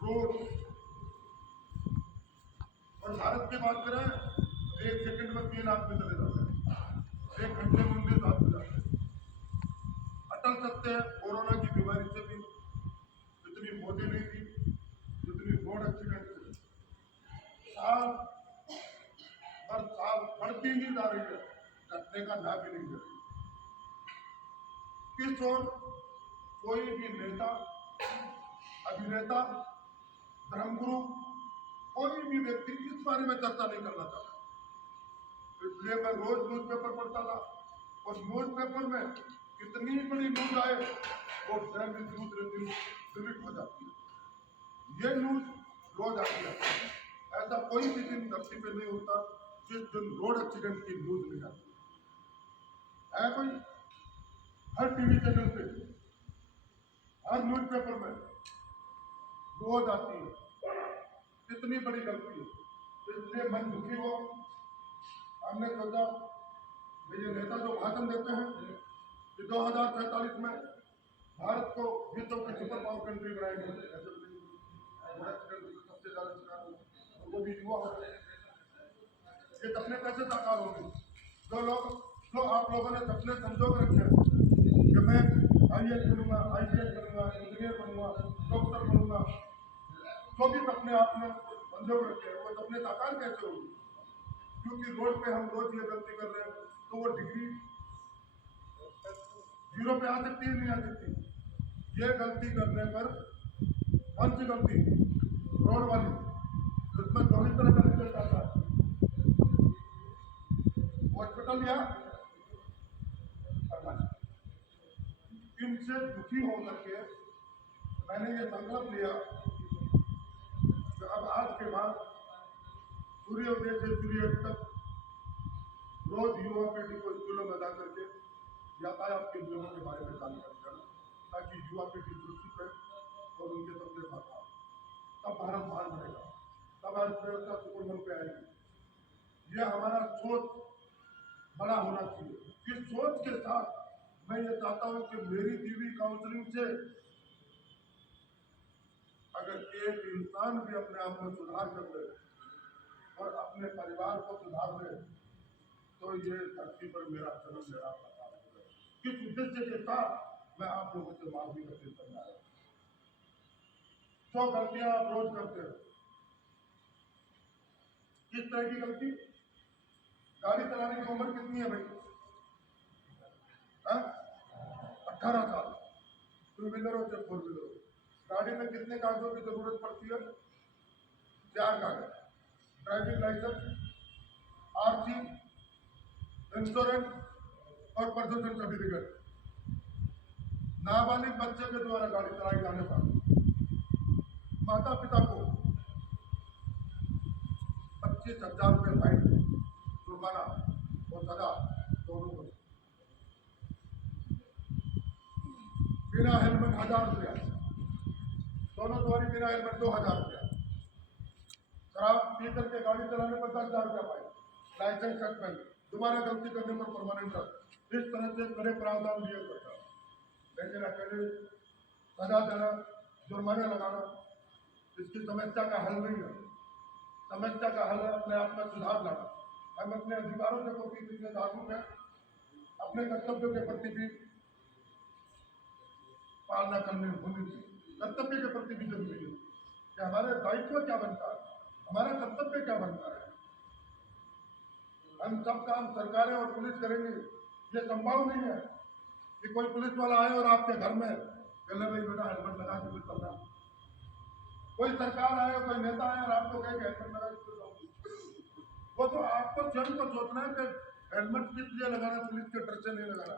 Road और भारत की बात करें, 1 सेकंड में 3 आदमी चले जाते हैं, 1 घंटे में 19 आदमी जाते हैं। अटल सत्य है, कोरोना की बीमारी से भी जितनी मौतें नहीं थी, जितनी रोड एक्सीडेंट थी, साल पर साल बढ़ती ही जा रही है, घटने का नाम भी नहीं दे रही। किस ओर कोई भी नेता, अभिनेता, धर्मगुरु, कोई भी व्यक्ति इस बारे में चर्चा नहीं करना चाहता। इसलिए मैं रोज न्यूज़पेपर पढ़ता था और न्यूज़पेपर में कितनी बड़ी न्यूज आए वो दूसरे दिन डिलीट हो जाती है। ये न्यूज रोज आती है, ऐसा कोई भी दिन धरती पे नहीं होता जिस दिन रोड एक्सीडेंट की न्यूज नहीं आती है। कोई हर टीवी चैनल पे, हर न्यूज़पेपर में रोज आती है। कितनी बड़ी गलती है। इसलिए मन दुखी हो, हमने सोचा ये नेता जो भाषण देते हैं कि 2047 में भारत को विश्व की सुपर पावर कंट्री बनाएंगे, सबसे ज्यादा शिकार होगा, वो भी युवा होगा, ये सपने कैसे साकार होंगे? जो आप लोगों ने सपने संजो रखे हैं कि मैं IAS बनूंगा, IPS बनूंगा, इंजीनियर बनूंगा, डॉक्टर बनूंगा, जो भी सपने आपने संजो रखे हैं वो सपने साकार कैसे होंगे? क्योंकि रोड पे हम रोज ये गलती कर रहे हैं, तो वो डिग्री 0 पे आ सकती है, नहीं आ सकती। ये गलती करने पर कौन सी गलती? रोड वाली, जिसमें दोनों तरह का रिजल्ट आता है, हॉस्पिटल या इनसे दुखी होकर के मैंने ये संकल्प लिया कि अब आज के बाद सूर्योदय से सूर्यास्त तक रोज युवा पीढ़ी को स्कूलों में जा करके यातायात के नियमों के बारे में जानकारी देना, ताकि युवा पीढ़ी सुरक्षित रहे और उनके सपने साकार। तब भारत महान बनेगा, तब अर्थव्यवस्था सुपर बल पे आएगी। यह हमारा सोच बड़ा होना चाहिए। इस सोच के साथ मैं ये चाहता हूं कि मेरी टीवी काउंसलिंग से अगर एक इंसान भी अपने आप में सुधार कर ले और अपने परिवार को सुधार ले, तो ये धरती पर मेरा जन्म, मेरा प्रकार है। किस उद्देश्य के साथ मैं आप लोगों से मार्गदर्शन करना है? जो गलतियां आप रोज करते हो, किस तरह की गलती? गाड़ी चलाने की उम्र कितनी है भाई? 18 साल। 2 व्हीलर हो चाहे 4 व्हीलर हो, गाड़ी में कितने कागजों की जरूरत पड़ती है? 4 कागज, ड्राइविंग लाइसेंस, RC, इंश्योरेंस और प्रदूषण सर्टिफिकेट। नाबालिग बच्चे के द्वारा गाड़ी चलाई जाने पर माता पिता को 25,000 रुपये फाइन, जुर्माना और सजा दोनों को। बिना हेलमेट 1,000 रुपया, दोनों सवारी बिना हेलमेट 2,000 रुपया। शराब पी करके गाड़ी चलाने पर 10,000 रुपया फाइन, लाइसेंस सस्पेंड, दोबारा गलती करने पर परमानेंट दंड। इस तरह से कड़े प्रावधान दिए जाता है। लेकिन अकेले सजा देना, जुर्माना लगाना इसकी समस्या का हल नहीं है। समस्या का हल है अपने आप में सुधार लाना। हम अपने अधिकारों से कोई चीजें जागरूक है, अपने कर्तव्यों के प्रति भी पालना करने होनी चाहिए। कर्तव्य के प्रति भी जरूरी है कि हमारे दायित्व क्या बनता है, हमारा कर्तव्य क्या बनता है। हम सब काम सरकारें और पुलिस करेंगे, ये संभव नहीं है कि कोई पुलिस वाला आए और आपके घर में कहले भाई बेटा हेलमेट लगा के चलना। कोई सरकार आए, कोई नेता आए और आपको कहे हेलमेट लगा के चलना, वो तो आपको स्वयं को सोचना है कि हेलमेट किस लिए लगाना, पुलिस के डर से नहीं लगाना।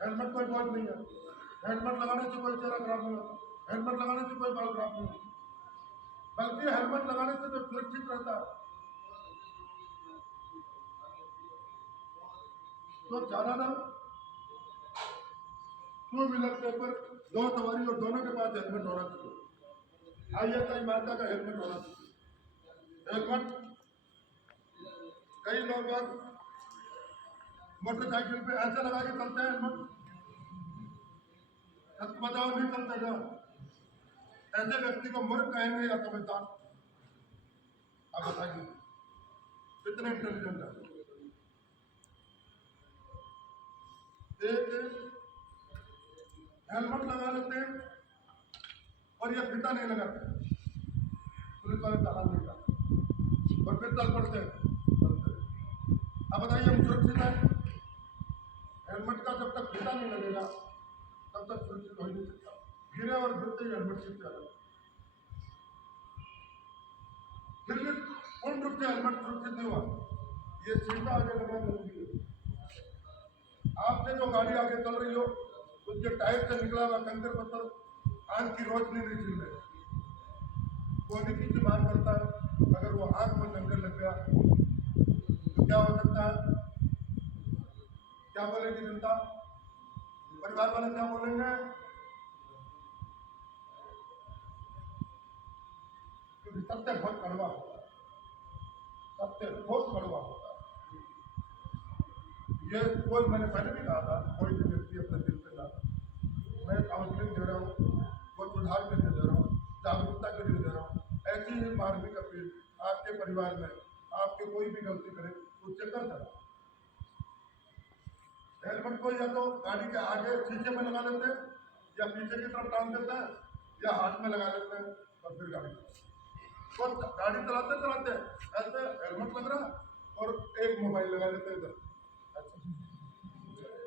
हेलमेट कोई बात नहीं है, हेलमेट लगाने से कोई चेहरा खराब नहीं होता, हेलमेट लगाने से कोई बाल खराब नहीं होता, बल्कि हेलमेट लगाने से तो सुरक्षित रहता है। तो ज्यादातर 2 व्हीलर के ऊपर 2 सवारी और दोनों के पास हेलमेट होना चाहिए। ISI मार्का का हेलमेट होना चाहिए। हेलमेट कई लोग मोटरसाइकिल पे ऐसे लगा के चलते हैं, हेलमेट बजाओ नहीं चलते क्या? ऐसे व्यक्ति को मूर्ख कहेंगे या समझदार? आप बताइए कितने इंटेलिजेंट है। एक हेलमेट लगा लेते हैं और ये फीता नहीं लगाते, पुलिस वाले चालान नहीं लगाते और फिर चल पड़ते हैं। अब बताइए हम सुरक्षित हैं? हेलमेट का जब तक फीता नहीं लगेगा तब तक सुरक्षित हो ही नहीं सकता। गिरे और गिरते ही हेलमेट सीट पे आ जाता, फिर भी पूर्ण रूप से हेलमेट सुरक्षित नहीं हुआ। ये सीटा आगे लगना जरूरी है। आपसे जो गाड़ी आगे चल रही हो उसके टायर से निकला हुआ कंकर पत्थर आंख की रोशनी नहीं छीन रहे, कोई की मार करता है, अगर वो आंख में कंकर लग गया तो क्या हो सकता है? क्या बोलेगी जनता? परिवार वाले क्या बोलेंगे? क्योंकि सत्य बहुत कड़वा होता है, सत्य बहुत कड़वा होता है। ये कोई, मैंने पहले भी कहा था, कोई भी व्यक्ति अपने दिल पे लाता, मैं काउंसलिंग दे रहा हूँ, कोई सुधार के लिए दे रहा हूँ, जागरूकता के लिए दे रहा हूँ। ऐसी ही मार्मिक अपील आपके परिवार में आपके कोई भी गलती करे उससे कर देना। हेलमेट को या तो गाड़ी के आगे शीशे में लगा लेते हैं या पीछे की तरफ टांग देते हैं या हाथ में लगा लेते हैं और फिर गाड़ी तो गाड़ी चलाते चलाते ऐसे हेलमेट लग रहा और एक मोबाइल लगा लेते हैं इधर,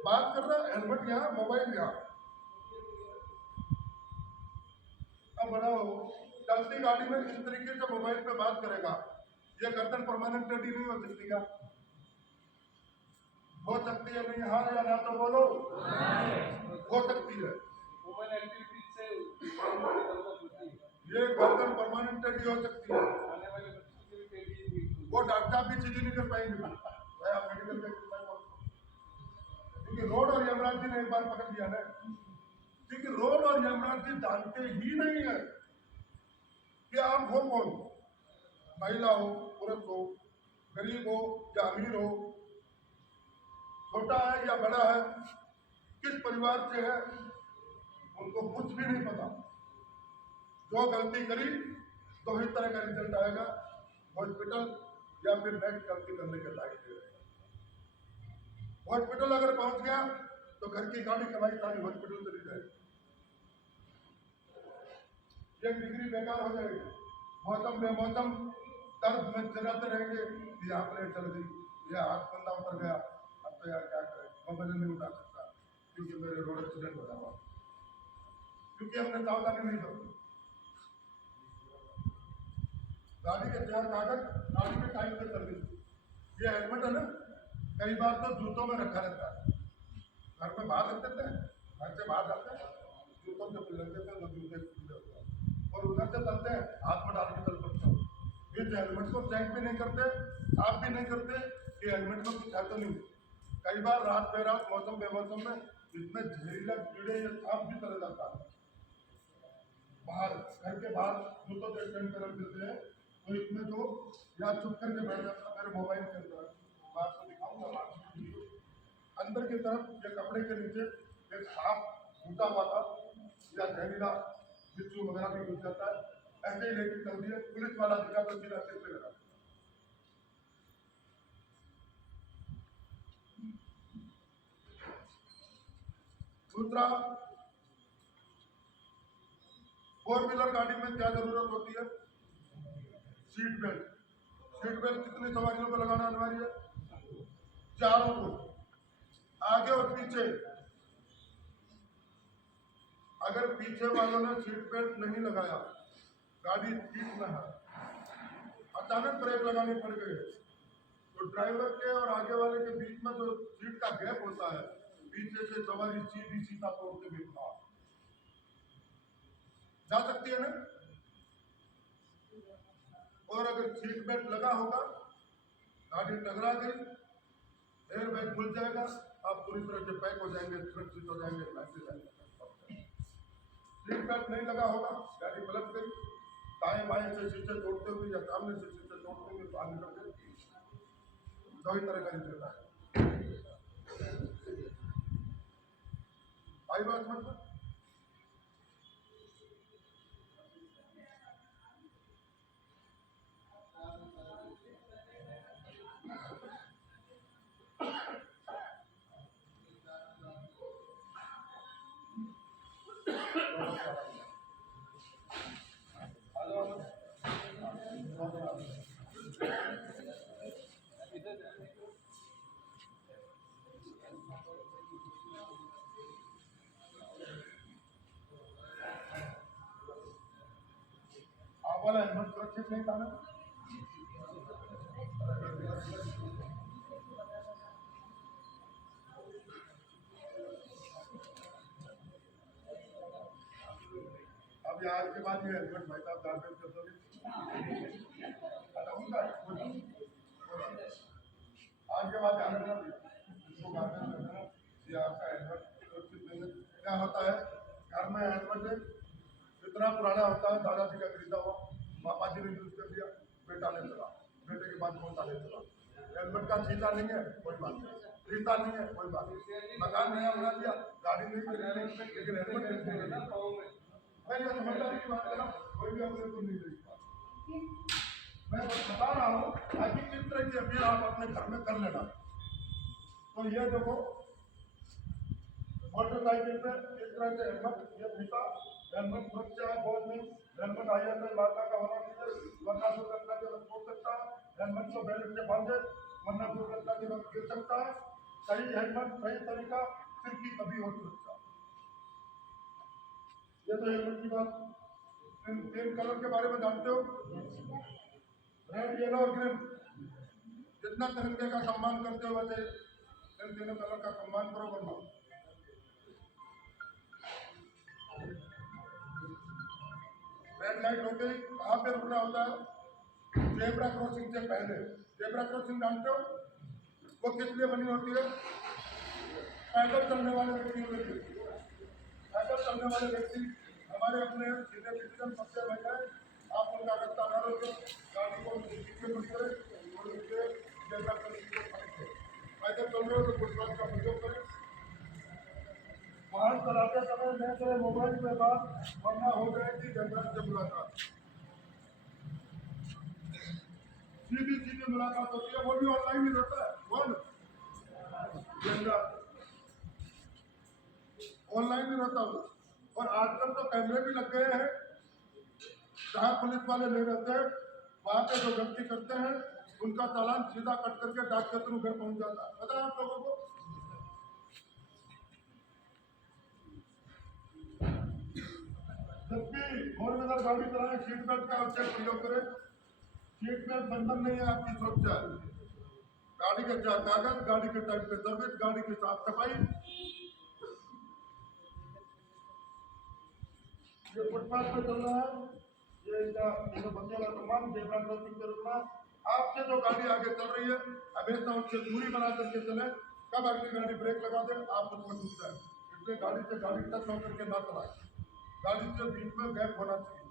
बात कर रहा है हेलमेट यहाँ मोबाइल यहाँ। अब बनाओ चलती गाड़ी में इस तरीके से मोबाइल पे बात करेगा, ये गर्दन परमानेंट टेडी नहीं हो सकती क्या? हो सकती है नहीं? हाँ या ना तो बोलो। हो सकती है। ये गर्दन परमानेंट टेडी हो सकती है। वो डॉक्टर साहब भी चीजें नहीं कर पाएंगे भाई, आप मेडिकल का, क्योंकि रोड और यमराज जी ने एक बार पकड़ लिया ना, क्योंकि रोड और यमराज जी जानते ही नहीं है कि आप हो कौन, महिला हो, पुरुष हो, गरीब हो या अमीर हो, छोटा है या बड़ा है, किस परिवार से है, उनको कुछ भी नहीं पता। जो गलती करी तो इस तरह का रिजल्ट आएगा, हॉस्पिटल या फिर नेक्स्ट गलती करने के लायक नहीं रहेगा। हॉस्पिटल अगर पहुंच गया तो घर की गाड़ी कमाई सारी हॉस्पिटल चली जाएगी, ये डिग्री बेकार हो जाएगी। मौसम बेमौसम दर्द में चलाते रहेंगे, ये आपने चल गई, ये हाथ बंदा उतर गया, अब तो यार क्या करें, मोबाइल नहीं उठा सकता क्योंकि मेरे रोड एक्सीडेंट हो जाएगा, क्योंकि हमने सावधानी नहीं बरती। गाड़ी के चार कागज, गाड़ी के टाइम पे सर्विस, ये हेलमेट है ना, कई बार तो जूतों में रखा रहता है, घर में बाहर रख देते हैं, घर से बाहर जाते हैं जूतों से रख देते हैं तो जूते खुले होते हैं और उधर से चलते हैं हाथ में डाल के चल पड़ते हैं। फिर हेलमेट को चेक भी नहीं करते, साफ भी नहीं करते कि हेलमेट में कुछ है तो नहीं। कई बार रात बेरात मौसम बेमौसम में इसमें जहरीला कीड़े या सांप भी चले जाता है, बाहर घर के बाहर जूतों से स्टैंड पे रख देते हैं तो इसमें जो या छुप करके बैठ जाता है। मेरे मोबाइल के अंदर मैं आपको दिखाऊंगा, अंदर की तरफ या कपड़े के नीचे एक सांप घुसा हुआ था या जहरीला बिच्छू वगैरह भी घुस जाता है, ऐसे ही लेके चल दिए, पुलिस वाला दिखा तो सीधा सिर पे लगा। दूसरा, फोर व्हीलर गाड़ी में क्या जरूरत होती है? Seat belt. सीट बेल्ट कितनी सवारियों को लगाना अनिवार्य है? चारों को, आगे और पीछे। अगर पीछे वालों ने सीट बेल्ट नहीं लगाया, गाड़ी स्पीड में है, अचानक ब्रेक लगानी पड़ गई तो ड्राइवर के और आगे वाले के बीच में जो सीट का गैप होता है, पीछे से सवारी सीधी सीधा तोड़ के भी जा सकती है ना। और अगर सीट बेल्ट लगा होगा, गाड़ी टकरा गई, एयर बैग खुल जाएगा, आप पूरी तरह से पैक हो जाएंगे, सुरक्षित हो जाएंगे, ऐसे जाएंगे। सीट बेल्ट नहीं लगा होगा, गाड़ी पलट गई, दाएं बाएं से शीशे तोड़ते हुए या सामने से शीशे तोड़ते हुए बाहर निकल गए, दो ही तरह का रिजल्ट है। आई बात मतलब वाला हेलमेट सुरक्षित नहीं था ना। अभी आज के बाद ये हेलमेट भाई साहब दाखिल कर दोगे आज के बाद ध्यान रखना इसको गार्डन में रखना। ये आपका हेलमेट सुरक्षित नहीं है। क्या होता है घर में हेलमेट जितना पुराना होता है, दादाजी का खरीदा हुआ, पापा जी ने यूज कर दिया, बेटा ने चला, बेटे के बाद पोता ने चला। हेलमेट का शीशा नहीं है कोई बात नहीं, शीशा नहीं है कोई बात नहीं, मकान नया बना दिया, गाड़ी नहीं खरीदी, लेकिन हेलमेट नहीं है। मैं ये समझदारी की बात कर रहा हूँ, कोई भी अपने को नहीं देगी बात। मैं बस बता रहा हूँ ताकि किस तरह की अपील आप अपने घर में कर लेना। तो ये देखो मोटरसाइकिल पे इस तरह से हेलमेट, ये फीता हेलमेट सुरक्षा है बहुत नहीं। हेलमेट ISI मार्का का होना चाहिए, वरना दुर्घटना के वक्त हो सकता है। हेलमेट को बेल्ट से बांधे, वरना दुर्घटना के वक्त गिर सकता है। सही हेलमेट सही तरीका, सिर की कभी हो सुरक्षा। ये तो हेलमेट की बात। तीन कलर के बारे में जानते हो, रेड येलो और ग्रीन। जितना तिरंगे का सम्मान करते हो वैसे इन तीनों कलर का सम्मान करो। वरना रेड लाइट हो गई, कहाँ पे रुकना होता है? जेब्रा क्रॉसिंग से पहले। जेब्रा क्रॉसिंग जानते हो वो किस लिए बनी होती है? पैदल चलने वाले व्यक्ति के लिए। पैदल चलने वाले व्यक्ति हमारे अपने सीनियर सिटीजन सबसे बैठे हैं, आप उनका रास्ता न रोके, गाड़ी को पीछे मुड़ करें और उनके जेब्रा क्रॉसिंग को खड़े। पैदल चल रहे हो तो फुटपाथ का प्रयोग करें। वाहन चलाते समय न करें मोबाइल पे बात, वरना हो जाएगी जनता से मुलाकात। सीधी सीधी मुलाकात होती है, वो भी ऑनलाइन ही रहता है। कौन ऑनलाइन ही रहता हूँ। और आजकल तो कैमरे भी लग गए हैं, जहाँ पुलिस वाले ले रहते हैं वहां पे जो गलती करते हैं उनका चालान सीधा कट करके डाक के थ्रू घर पहुंच जाता है। पता है आप लोगों को? जब भी फोर व्हीलर गाड़ी चलाएं सीट बेल्ट का अवश्य प्रयोग करें। सीट बेल्ट बंधन नहीं है आपकी सुरक्षा। गाड़ी के कागज, गाड़ी के टाइम पे सर्विस, गाड़ी की साफ सफाई। ये फुटपाथ पे चल रहा है, ये इनका बच्चे का सम्मान, जेब्रा क्रॉसिंग पे रुकना। आपसे जो गाड़ी आगे चल रही है हमेशा उससे दूरी बना करके चले। कब अगली गाड़ी ब्रेक लगा दे आप उसमें घुस जाए, इसलिए गाड़ी से गाड़ी टच होकर के ना चलाए। गाड़ी से बीच में गैप होना चाहिए।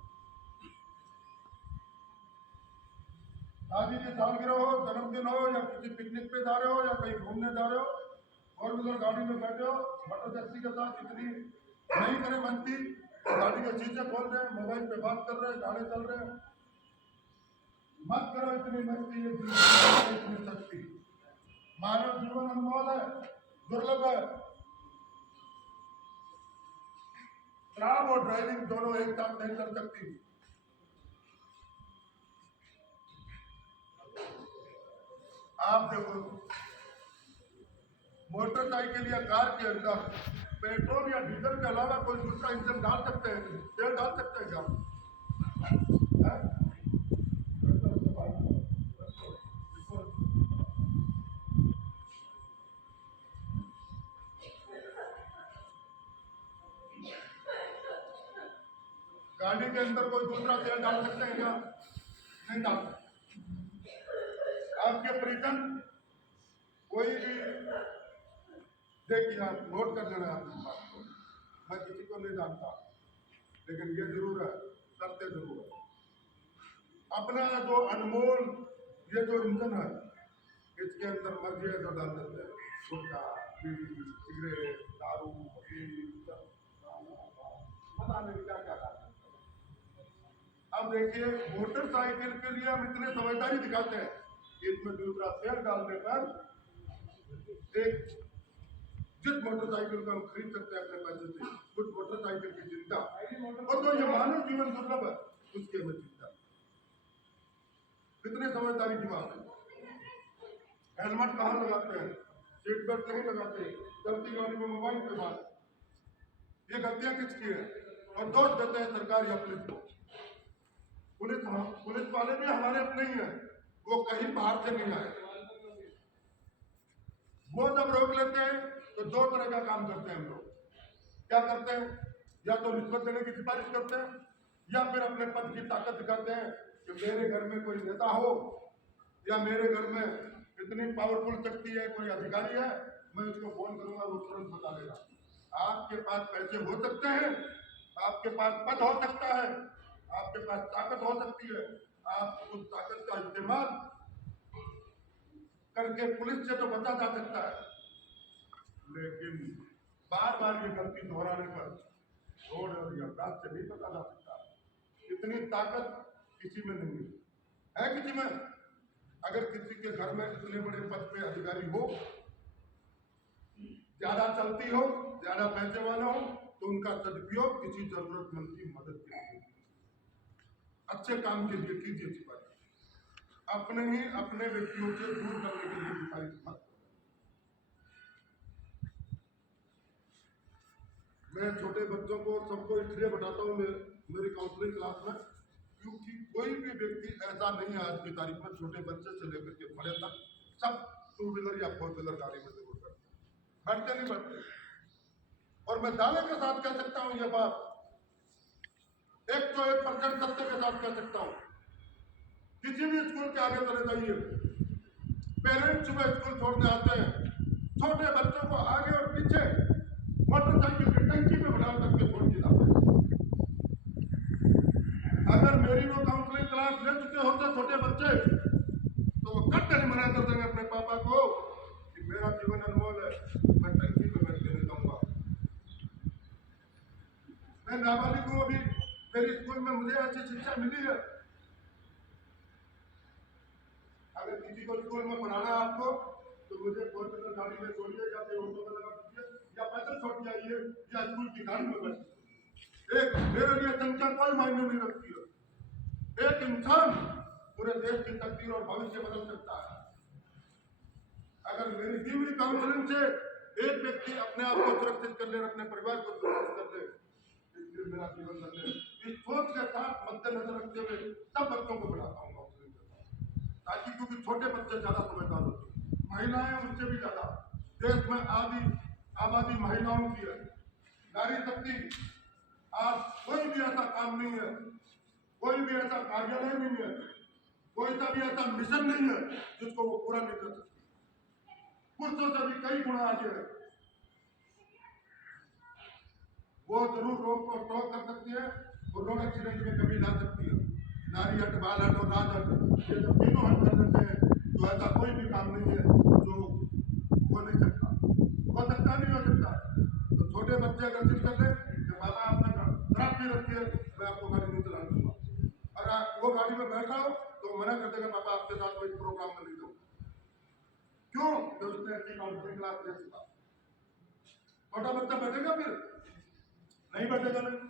शादी की सालगिरह हो, जन्मदिन हो, या किसी पिकनिक पे जा रहे हो या कहीं घूमने जा रहे हो, फोर व्हीलर गाड़ी में बैठे हो, मोटरसाइकिल के साथ इतनी नहीं करें बनती, गाड़ी के शीशे खोल रहे हैं, मोबाइल पे बात कर रहे हैं, गाने चल रहे हैं। मत करो इतनी मस्ती, इतनी सस्ती। मानव जीवन अनमोल है, दुर्लभ है। शराब और ड्राइविंग दोनों एक साथ नहीं कर सकती। आप देखो मोटरसाइकिल या कार के अंदर पेट्रोल या डीजल के अलावा कोई दूसरा इंजन डाल सकते हैं? तेल डाल सकते हैं क्या? गाड़ी के अंदर कोई दूसरा तेल डाल सकते हैं क्या? नहीं डाल सकते। आपके परिजन कोई भी, देखिए आप नोट कर लेना है आपकी बात को। मैं किसी को नहीं जानता, लेकिन ये जरूर है, करते जरूर है। अपना जो अनमोल ये जो इंजन है इसके अंदर मर्जी है जो डाल देते हैं, गुटखा, बीड़ी, सिगरेट, दारू, पता नहीं क्या क्या डालते हैं। अब देखिए मोटरसाइकिल के लिए हम इतने समझदारी दिखाते हैं कि इसमें दूसरा तेल डालने पर एक जिस मोटरसाइकिल को हम खरीद सकते हैं अपने पैसे से, कुछ मोटरसाइकिल की चिंता और जो ये मानव जीवन दुर्लभ है उसकी हमें चिंता। कितनी समझदारी की बात है। हेलमेट कहाँ लगाते हैं, सीट बेल्ट नहीं लगाते, चलती गाड़ी में मोबाइल पे बात। ये गलतियां किसकी है? और दोष देते हैं सरकार या पुलिस को। पुलिस वाले भी हमारे अपने ही हैं, वो कहीं बाहर से नहीं आए। वो जब रोक लेते हैं तो दो तरह का काम करते हैं हम लोग। क्या करते हैं? या तो रिश्वत देने की सिफारिश करते हैं, या फिर अपने पद की ताकत दिखाते हैं कि मेरे घर में कोई नेता हो या मेरे घर में इतनी पावरफुल शक्ति है, कोई अधिकारी है, मैं उसको फोन करूंगा, वो तुरंत बता देगा। आपके पास पैसे हो सकते हैं, आपके पास पद हो सकता है, आपके पास ताकत हो सकती है, आप उस ताकत का इस्तेमाल करके पुलिस से तो बचा जा सकता है, लेकिन बार बार ये गलती दोहराने पर रोड और यातायात से नहीं बचा जा सकता। इतनी ताकत किसी में नहीं है। किसी में? अगर किसी के घर में इतने बड़े पद पे अधिकारी हो, ज्यादा चलती हो, ज्यादा पैसे वाला हो, तो उनका सदुपयोग किसी जरूरतमंद की मदद के लिए, अच्छे काम के लिए कीजिए। सिपाही अपने ही अपने व्यक्तियों से दूर करने के लिए सिपाही मत। मैं छोटे बच्चों को सबको इसलिए बताता हूँ मेरी काउंसलिंग क्लास में, क्योंकि कोई भी व्यक्ति ऐसा नहीं है आज की तारीख में, छोटे बच्चे से लेकर के बड़े तक सब 2 व्हीलर या 4 व्हीलर गाड़ी में जरूर बैठते नहीं बैठते। और मैं दावे के साथ कह सकता हूँ ये बात, 101% सत्य के साथ कह सकता हूँ। किसी भी स्कूल के आगे चले जाइए, पेरेंट्स सुबह स्कूल छोड़ने आते हैं, छोटे बच्चों को आगे और पीछे मोटरसाइकिल की टंकी में बैठा करके छोड़ के जाते हैं। अगर मेरी वो काउंसलिंग क्लास ले चुके होते छोटे बच्चे, तो वो कट नहीं मना कर देंगे अपने पापा को कि मेरा जीवन अनमोल है, मैं टंकी में बैठ के नहीं जाऊंगा। मैं नाबालिग हूँ, अभी मेरी स्कूल में मुझे अच्छी शिक्षा मिली है। अगर किसी को स्कूल में पढ़ाना है आपको, तो मुझे 4 व्हीलर गाड़ी में छोड़िए, या फिर ऑटो में लगा दीजिए, या पैदल छोड़ के आइए, या स्कूल की गाड़ी में बैठिए। एक मेरे लिए संख्या कोई मायने नहीं रखती है। एक इंसान पूरे देश की तकदीर और भविष्य बदल सकता है। अगर मेरी दी हुई काउंसलिंग से एक व्यक्ति अपने आप को सुरक्षित कर ले, अपने परिवार को सुरक्षित कर ले, इसलिए मेरा जीवन धन्य है। इस सोच के साथ मद्देनजर रखते हुए सब बच्चों को पढ़ाता हूँ काउंसलिंग के साथ, ताकि क्योंकि छोटे बच्चे ज्यादा समझदार होते हैं, महिलाएं उनसे भी ज्यादा। देश में आबादी महिलाओं की है, नारी शक्ति। आज कोई भी ऐसा काम नहीं है, कोई भी ऐसा कार्यालय नहीं है, कोई सा भी ऐसा मिशन नहीं है जिसको वो पूरा नहीं कर सकती। पुरुषों से भी कई गुना आगे है। वो जरूर रोक को टोक कर सकती है, वो रोड एक्सीडेंट में कभी ला सकती है। नारी हट, बाल हट और राज हट, ये जब तीनों हट कर देते हैं तो ऐसा कोई भी काम नहीं है जो हो नहीं सकता। हो सकता नहीं हो सकता। तो छोटे बच्चे अगर जिद कर ले कि बाबा आपने शराब पी रखी है, मैं आपको गाड़ी नहीं चलाने दूंगा, अगर वो गाड़ी में बैठा हो तो मना कर देगा, पापा आपके साथ कोई प्रोग्राम में नहीं जाऊंगा। क्यों? तो उसने अच्छी काउंसलिंग क्लास ले चुका। छोटा बच्चा बैठेगा फिर नहीं बैठेगा। नहीं।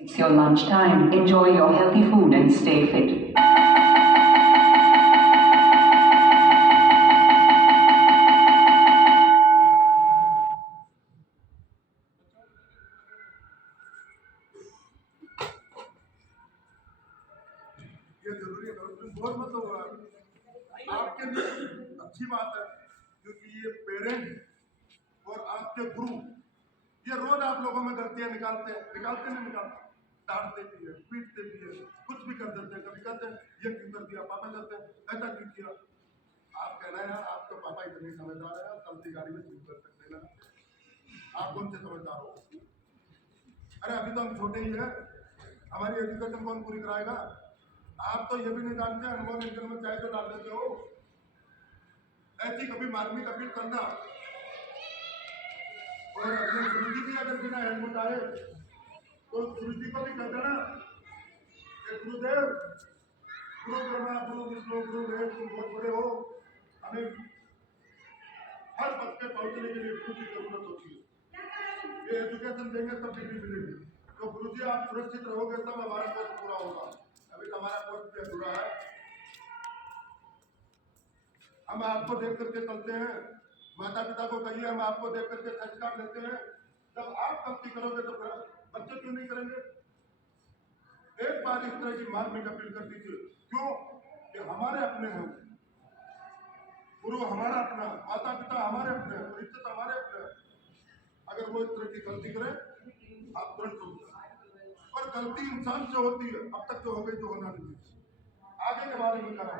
It's your lunch time. Enjoy your healthy food and stay fit. ये जरूरी है, बहुत मत होगा आपके लिए अच्छी बात है, क्योंकि ये पेरेंट और आपके गुरु ये रोज आप लोगों में गलतियां निकालते नहीं निकालते, डांटते भी है, पीटते भी है, कुछ भी कर देते हैं। कभी कहते हैं ये क्यों कर दिया, पापा कहते हैं ऐसा क्यों किया। आप कहना है यार आपका पापा इतने समझदार है, चलती गाड़ी में सीट कर सकते ना, आप कौन से समझदार हो। अरे अभी तो हम छोटे ही है, हमारी एजुकेशन कौन पूरी कराएगा। आप तो ये भी नहीं जानते, अनमोल इंजन में चाय तो डाल देते हो। ऐसी कभी मार्मिक अपील करना, और अपने गुरुजी भी अगर बिना हेलमेट आए तो गुरुजी को भी कह देना गुरुदेव, गुरु ब्रह्मा गुरु विष्णु गुरु देव, तुम बहुत बड़े हो, हमें हर पद पे पहुंचने के लिए गुरु की जरूरत होती है। ये एजुकेशन देंगे तब डिग्री मिलेगी। तो गुरुजी आप सुरक्षित रहोगे तब हमारा कोर्स पूरा होगा। अभी तो हमारा कोर्स भी अधूरा है। हम आपको देख करके चलते हैं, माता पिता को कहिए हम आपको देख करके संस्कार लेते हैं। जब आप गलती करोगे तो बच्चे क्यों नहीं करेंगे। बार इस तरह की मार्मिक अपील कर दीजिए। क्यों कि हमारे अपने हैं, गुरु हमारा अपना, माता पिता हमारे अपने, परिचित हमारे अपने। अगर वो इस तरह की गलती करे आप तुरंत रुक जाए। पर गलती इंसान से होती है, अब तक जो हो गई जो होना नहीं है। आगे के बारे में कहा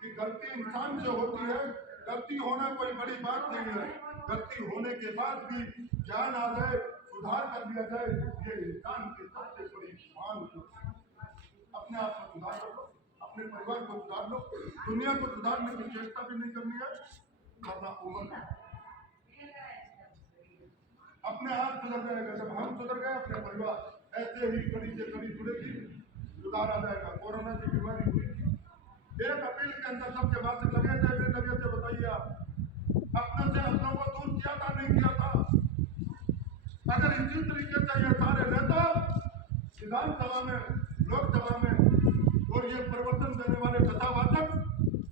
कि गलती इंसान से होती है, गलती होना कोई बड़ी बात नहीं है। गलती होने के बाद भी ज्ञान आ जाए, सुधार कर लिया जाए, ये इंसान की सबसे बड़ी मान है। अपने आप को सुधार लो, अपने परिवार को सुधार लो, दुनिया को सुधारने की चेष्टा भी नहीं करनी है, वरना उम्र अपने आप सुधर जाएगा। जब हम सुधर गए अपने परिवार ऐसे ही कड़ी से कड़ी जुड़ेगी, सुधार आ जाएगा। कोरोना की बीमारी हुई, एक अपील के अंदर सबके बात लगे थे, नहीं लगे थे बताइए आप, अपने से अपनों को दूर किया था नहीं किया था। अगर इसी तरीके से ये सारे नेता विधानसभा में, लोकसभा में और ये परिवर्तन देने वाले कथावाचक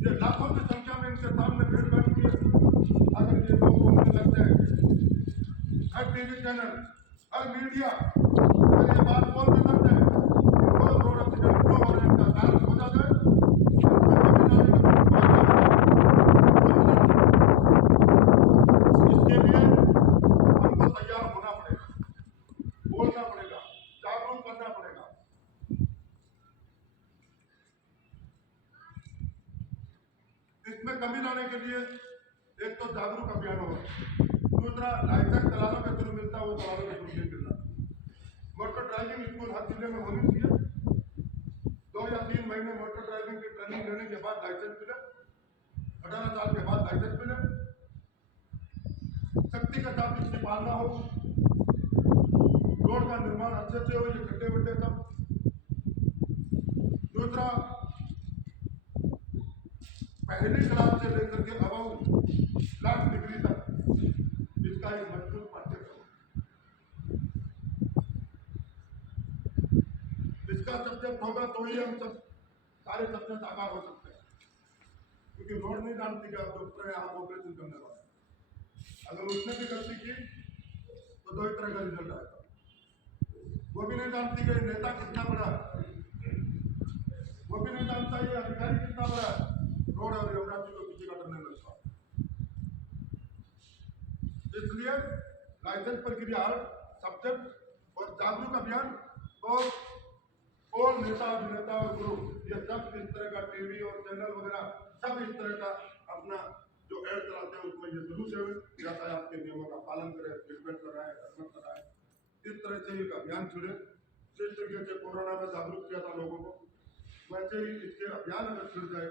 ये लाखों की संख्या में इनके सामने भीड़ बैठती है, अगर ये लोग बोलने लगते हैं, हर टीवी चैनल, हर मीडिया अगर ये बात बोलने लगते हैं, तो रोड एक्सीडेंट क्यों हो रहे हैं का कारण हो जाता है। इसके लिए हमको तैयार होना पड़ेगा, बोलना पड़ेगा, जागरूक करना पड़ेगा। इसमें कमी लाने के लिए एक तो जागरूक अभियान होगा, दूसरा लाइसेंस दलालों के थ्रू मिलता है वो दलालों के थ्रू नहीं मिलता। मोटर ड्राइविंग स्कूल हर जिले में होनी चाहिए। 2 या 3 महीने मोटर ड्राइविंग की ट्रेनिंग लेने के बाद लाइसेंस मिले, 18 साल के बाद लाइसेंस मिले, सख्ती के साथ इसकी पालना हो, रोड का निर्माण अच्छे से हो, ये गड्ढे वड्ढे सब। दूसरा पहली क्लास से लेकर के अब लास्ट डिग्री तक इसका एक मजबूत पाठ्यक्रम, इसका सब्जेक्ट होगा तो ही हम सब सारे सब्जेक्ट आकार हो सकते हैं। क्योंकि रोड नहीं जानती कि डॉक्टर आप ऑपरेशन करने वाले, अगर उसने भी गलती की तो 2 ही तरह का रिजल्ट आएगा। वो भी नहीं जानती कि नेता कितना बड़ा है, वो भी नहीं जानता ये अधिकारी कितना बड़ा है, रोड और यमुनाजी को किसी का डर नहीं लगता। इसलिए लाइसेंस प्रक्रिया, सब्जेक्ट और जागरूक अभियान और नेता अभिनेता और गुरु ये सब इस तरह का टीवी और चैनल वगैरह सब इस तरह का अपना जो एड चलाते हैं उसमें ये शुरू से यातायात के नियमों का पालन करें, हेलमेट लगाए, हेलमेट लगाए, इस तरह से एक अभियान छुड़े। जिस तरीके से कोरोना में जागरूक किया था लोगों को, वैसे ही इसके अभियान अगर छिड़ जाए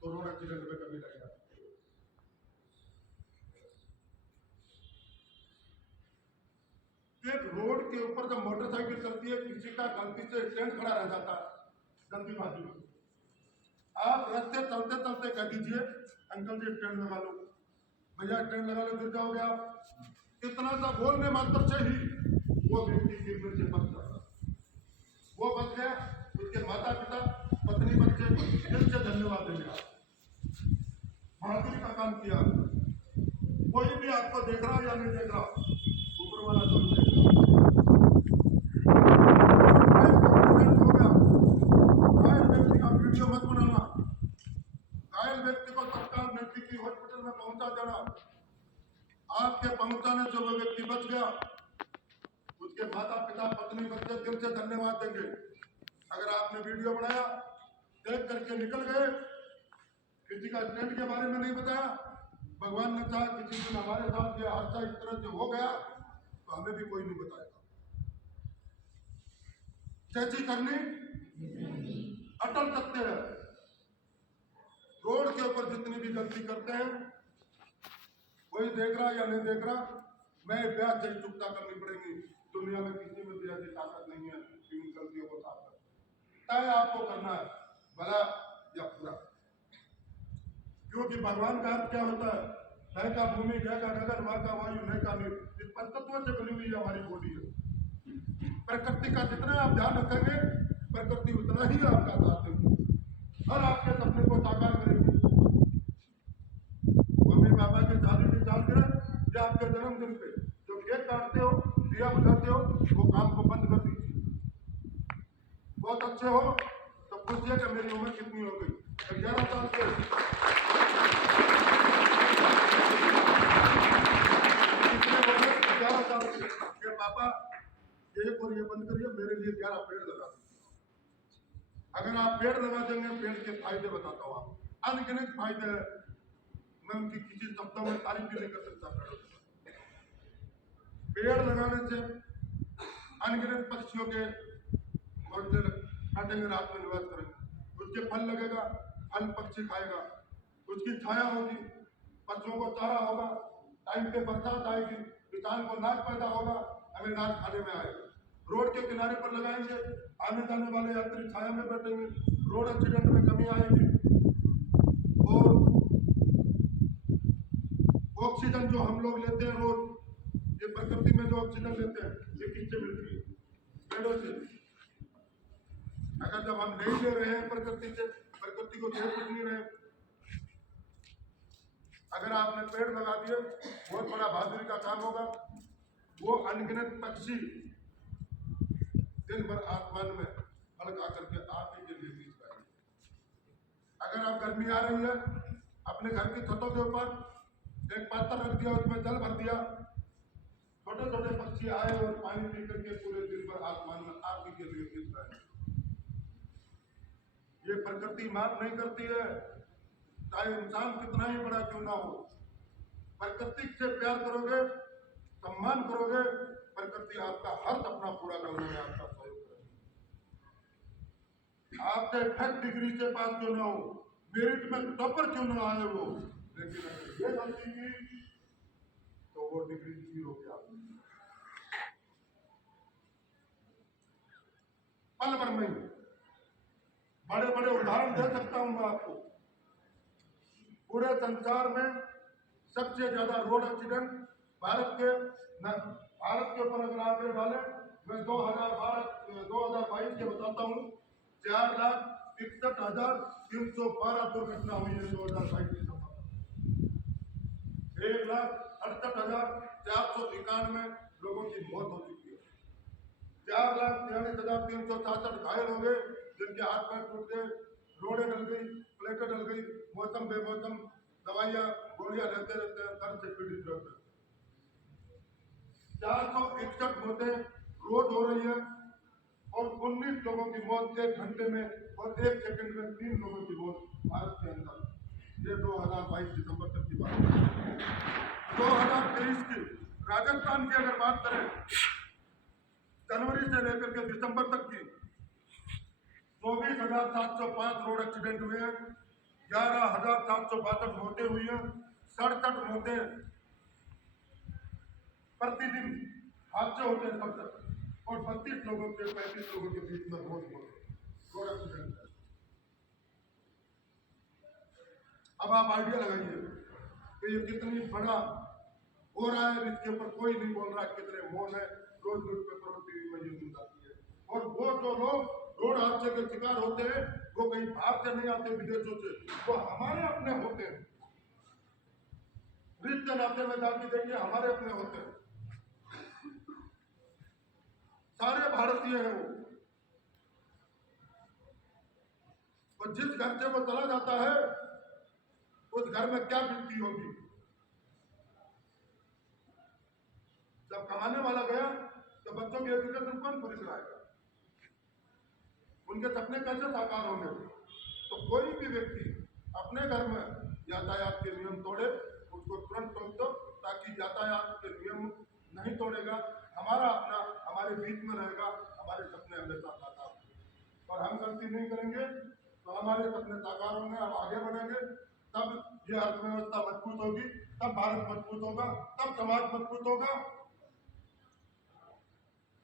तो रोड एक्सीडेंट में कमी लगेगा। एक रोड के ऊपर जब मोटरसाइकिल चलती है, किसी का गलती से स्टैंड खड़ा रह जाता है जल्दीबाजी में, आप रास्ते चलते चलते कह दीजिए अंकल जी स्टैंड लगा लो, भैया स्टैंड लगा लो, गिर जाओगे आप। इतना सा बोलने मात्र से ही वो व्यक्ति गिरने से बच जाता, वो बच गया, उसके माता पिता पत्नी बच्चे दिल से धन्यवाद देंगे। आप बहादुरी का काम किया। कोई भी आपको देख रहा या नहीं देख रहा, ऊपर वाला तो देख रहा। घायल व्यक्ति का वीडियो मत बनाना, घायल व्यक्ति को तत्काल नजदीकी हॉस्पिटल में पहुंचा देना। आपके पहुंचाने से वो व्यक्ति बच गया, उसके माता पिता पत्नी बच्चे दिल से धन्यवाद देंगे। अगर आपने वीडियो बनाया, देख करके निकल गए, किसी का स्टैंड के बारे में नहीं बताया, भगवान ने चाहा किसी दिन हमारे साथ ये हादसा इस तरह से हो गया तो हमें भी कोई नहीं बताएगा। जैसी करनी अटल सत्य है। रोड के ऊपर जितनी भी गलती करते हैं, कोई देख रहा या नहीं देख रहा, मैं ब्याज से चुकता करनी पड़ेगी। दुनिया में किसी में भी ऐसी ताकत नहीं है कि उन गलतियों को साफ कर। तय आपको करना है, भला या बुरा। क्योंकि भगवान का अर्थ क्या होता है? है का भूमि, गह का गगन, वाह का वायु, नय का नीर। इस पंचतत्वों से बनी हुई हमारी बॉडी है। प्रकृति का जितना आप ध्यान रखेंगे, प्रकृति उतना ही आपका साथ देगी और आपके सपने को साकार करेगी। मम्मी पापा की शादी की सालगिरह या आपके जन्मदिन पे जो केक काटते हो, दिया बुझाते हो, वो काम को बंद कर दीजिए। बहुत अच्छा बच्चे हो तो पूछिए कि मेरी उम्र कितनी हो गई, 11 साल के। कितने हो गए? 11 साल के। ये पापा एक और ये बंद करिए, मेरे लिए 11 पेड़ लगा दीजिए। अगर आप पेड़ लगा देंगे, पेड़ के फायदे बताता हूँ आपको, अनगिनत फायदे हैं। मैं उनकी किसी शब्दों में तारीफ भी नहीं कर सकता। पेड़ लगाने से अनगिनत पक्षियों के घोंसले काटेंगे, रात में निवास करेंगे, उसके फल लगेगा, फल पक्षी खाएगा, उसकी छाया होगी, पशुओं को चारा होगा, टाइम पे बरसात आएगी, किसान को अनाज पैदा होगा, हमें अनाज खाने में आएगा। रोड के किनारे पर लगाएंगे, आने जाने वाले यात्री छाया में बैठेंगे, रोड एक्सीडेंट में कमी आएगी। और ऑक्सीजन जो हम लोग लेते हैं रोज, ये प्रकृति में जो ऑक्सीजन लेते हैं, ये किससे मिलती है? पेड़ों से। अगर जब हम नहीं ले रहे हैं प्रकृति से, प्रकृति को दे कुछ नहीं रहे, अगर आपने पेड़ लगा दिए, बहुत बड़ा बहादुरी का काम होगा। वो अनगिनत पक्षी दिन भर आसमान में फल खा करके आप ही के लिए बीज पाएंगे। अगर आप गर्मी आ रही है, अपने घर की छतों के ऊपर एक पात्र रख दिया, उसमें जल भर दिया, छोटे छोटे पक्षी आए और पानी पी करके पूरे दिन भर आसमान में आप ही के लिए बीज पाएंगे। ये प्रकृति माफ नहीं करती है, चाहे इंसान कितना ही बड़ा क्यों ना हो। प्रकृति से प्यार करोगे, सम्मान करोगे, प्रकृति आपका हर सपना पूरा करने में आपका सहयोग करेगी। आपके फर्स्ट डिग्री से पास क्यों ना हो, मेरिट में टॉपर क्यों ना आए वो, लेकिन अगर ये गलती की तो वो डिग्री जीरो पे आप पल भर में बड़े बड़े उदाहरण दे सकता हूं मैं आपको। पूरे संसार में सबसे ज्यादा रोड एक्सीडेंट भारत के ऊपर अगर आप ये डालें, मैं 2022 के बताता हूँ, 4,61,312 दुर्घटना हुई है 2022 के समय। 1,68,491 लोगों की मौत हो चुकी है, 4,43,366 घायल हो गए, जिनके हाथ पैर टूट गए, रोडें डल गई, प्लेटें डल गई, मौसम बेमौसम दवाइयाँ गोलियां लेते रहते हैं, दर्द से पीड़ित रहते हैं। 461 मौतें रोज हो रही है और 19 लोगों की मौत 1 घंटे में और 1 सेकंड में 3 लोगों की मौत भारत के अंदर। ये 2022 दिसंबर तक की बात है। 2023 की राजस्थान की अगर बात करें, जनवरी से लेकर के दिसंबर तक की 24,705 रोड एक्सीडेंट हुए हैं, 11,762 मौतें हुई हैं, 67 मौतें प्रतिदिन हादसे होते हैं तब तक, और 32 लोगों के 35 लोगों के बीच में मौत हो रोड एक्सीडेंट। अब आप आइडिया लगाइए कि ये कितनी बड़ा हो रहा है, इसके ऊपर कोई नहीं बोल रहा, कितने मौन है, रोज न्यूज़पेपर और टीवी में ये न्यूज आती है। और वो जो लोग रोड हादसे के शिकार होते हैं, वो कहीं बाहर से नहीं आते, विदेशों से, वो हमारे अपने होते हैं। रिश्ते नाते में जाके देखिए, हमारे अपने होते हैं, सारे भारतीय हैं वो। और जिस घर से वो चला जाता है, उस घर में क्या बीतती होगी। जब कमाने वाला गया तो बच्चों की एजुकेशन कौन पूरी कराएगा, उनके सपने कैसे साकार होंगे। तो कोई भी व्यक्ति अपने घर में यातायात के नियम तोड़े, उसको तुरंत रोक दो, ताकि यातायात के नियम नहीं तोड़ेगा, हमारा अपना हमारे बीच में रहेगा, हमारे सपने हमेशा साकार होंगे। और हम गलती नहीं करेंगे तो हमारे सपने साकार होंगे, हम आगे बढ़ेंगे, तब ये अर्थव्यवस्था मजबूत होगी, तब भारत मजबूत होगा, तब समाज मजबूत होगा।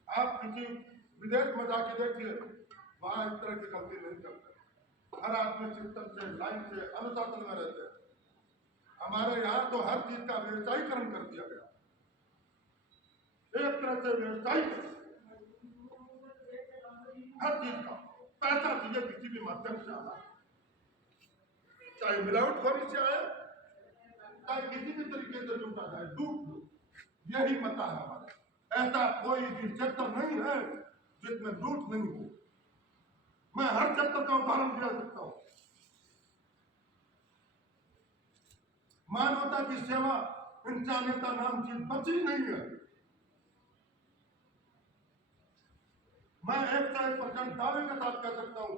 आप किसी विदेश में जाके देखिए, वहां इस तरह की गलती नहीं करते, हर आदमी सिस्टम से, लाइन से, अनुशासन में रहते हैं। हमारे यहाँ तो हर चीज का व्यवसायीकरण कर दिया गया, एक तरह से व्यवसायिक, हर चीज का पैसा चाहिए किसी भी माध्यम से आना, चाहे मिलावटखोरी से आए, चाहे किसी भी तरीके से लूटा जाए, लूट लो, यही मता है हमारे। ऐसा कोई भी सेक्टर नहीं है जिसमें लूट नहीं हो। मैं हर चैप्टर का उदाहरण दे सकता हूं। मानवता की सेवा इंसानियत नाम चीज बची नहीं है। मैं 101% दावे के साथ कह सकता हूं